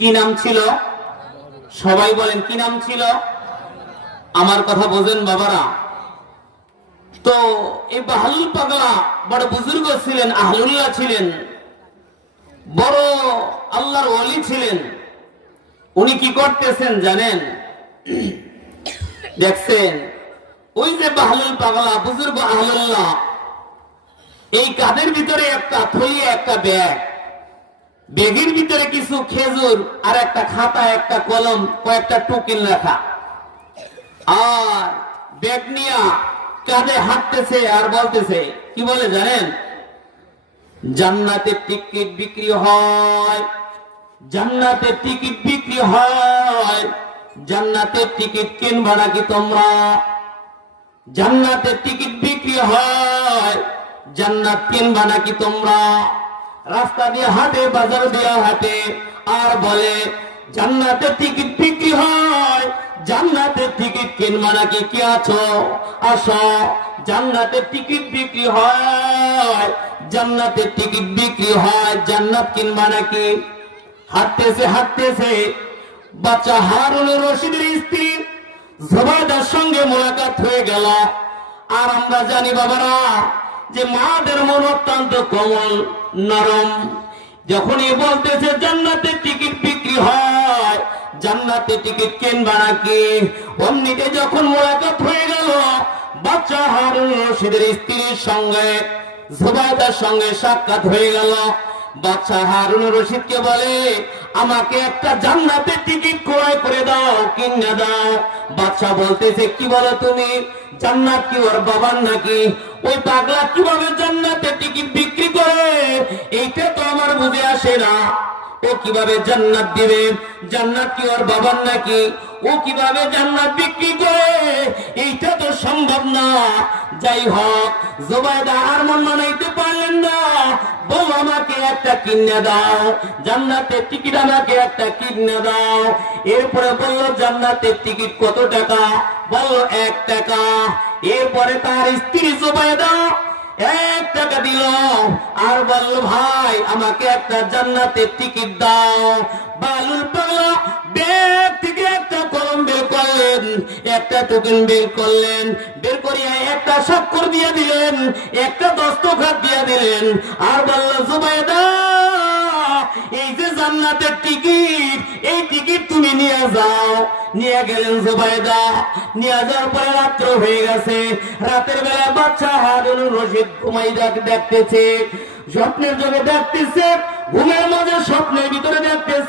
কি নাম ছিল? সবাই বলেন কি নাম ছিল? আমার কথা বোঝেন বাবারা। তো এই বাহলুল পাগলা বড় বুজুর্গ ছিলেন, আহলুল্লাহ ছিলেন, বড় আল্লাহর ওলি ছিলেন। উনি কি করতেছেন জানেন? দেখছেন ওই যে বাহলুল পাগলা বুজুর্গ আহলুল্লাহ, এই কাদের ভিতরে একটা থলি, একটা ব্যাগ, ব্যাগের ভিতরে কিছু খেজুর আর একটা খাতা, একটা কলম, কয়েকটা টোকেন রাখা, আর ব্যাগ নিয়ে কাঁধে হাঁটতেছে আর বলতেছে, কি বলে জানেন? জান্নাতের টিকিট বিক্রি হয়, জান্নাতের টিকিট বিক্রি হয়, জান্নাতের টিকিট কিনবা নাকি তোমরা? জান্নাতের টিকিট বিক্রি হয়, জান্নাত কিনবা নাকি তোমরা? রাস্তা দিয়ে হাঁটে, বাজার দিয়ে হাঁটে আর বলে জান্নাতের টিকিট বিক্রি হয়, জান্নাতের টিকিট কিনবা নাকি? কি আছো? আসো, জান্নাতের টিকিট বিক্রি হয়, জান্নাতের টিকিট বিক্রি হয়, জান্নাত কিনবা নাকি? হাঁটতেছে হাঁটতেছে বাচ্চা হারুনুর রশিদের স্ত্রী জুবাইদার সঙ্গে মোলাকাত হয়ে গেল। আর আমরা জানি বাবারা যে মাদের মন অত্যন্ত কোমল, নরম। যখনই বলতেছে জান্নাতের টিকিট বিক্রি হয়, জান্নাতের টিকিট কিনবা নাকি, অমনিতে যখন মোলাকাত হয়ে গেল বাচ্চা হারুন রশিদের স্ত্রীর সঙ্গে জুবাইদার সঙ্গে সাক্ষাৎ হয়ে গেল। বাচ্চা হারুন রশিদকে বলে, আমাকে একটা জান্নাতের টিকিট ক্রয় করে দাও, কিনে দাও। বাচ্চা বলতেছে, কি বলো তুমি? জান্নাত কি ওর বাবার নাকি? ওই পাগলা কিভাবে জান্নাতের টিকিট বিক্রি করে এইটা তো আমার বুঝে আসে না। ও কিভাবে জান্নাত দিবে? জান্নাত কি ওর বাবার নাকি? ও কিভাবে জান্নাত বিক্রি করে? এইটা তো সম্ভব না। যাই হোক, জুবাইদা আর মন মানাইতে পারলেন না, বউ আমাকে একটা কিনে দাও, জান্নাতের টিকিট আমাকে একটা কিনে দাও। এরপরে বলল জান্নাতের টিকিট কত টাকা? বলল 1 টাকা। এরপরে তার স্ত্রী জুবাইদা 1 টাকা দিল আর বলল, ভাই আমাকে একটা জান্নাতের টিকিট দাও। বালুল পাগলা ব্যাগ থেকে একটা কলম বের করলেন, একটা টোকেন বের করলেন, বের করিয়া একটা স্বাক্ষর দিয়ে দিলেন, একটা দস্তখত দিয়ে দিলেন, আর বলল, জুবাইদা এই যে জান্নাতের টিকিট, এই টিকিট তুমি নিয়ে যাও। নিয়ে গেলেন জুবাইদা। নিয়ে যাওয়ার পরে রাত্র হয়ে গেছে। রাতের বেলা বাচ্চা হারুন রশিদ ঘুমাই দেখতেছে, স্বপ্নের জগতে দেখতেছে, ঘুমের মাঝে স্বপ্নের ভিতরে দেখতেছে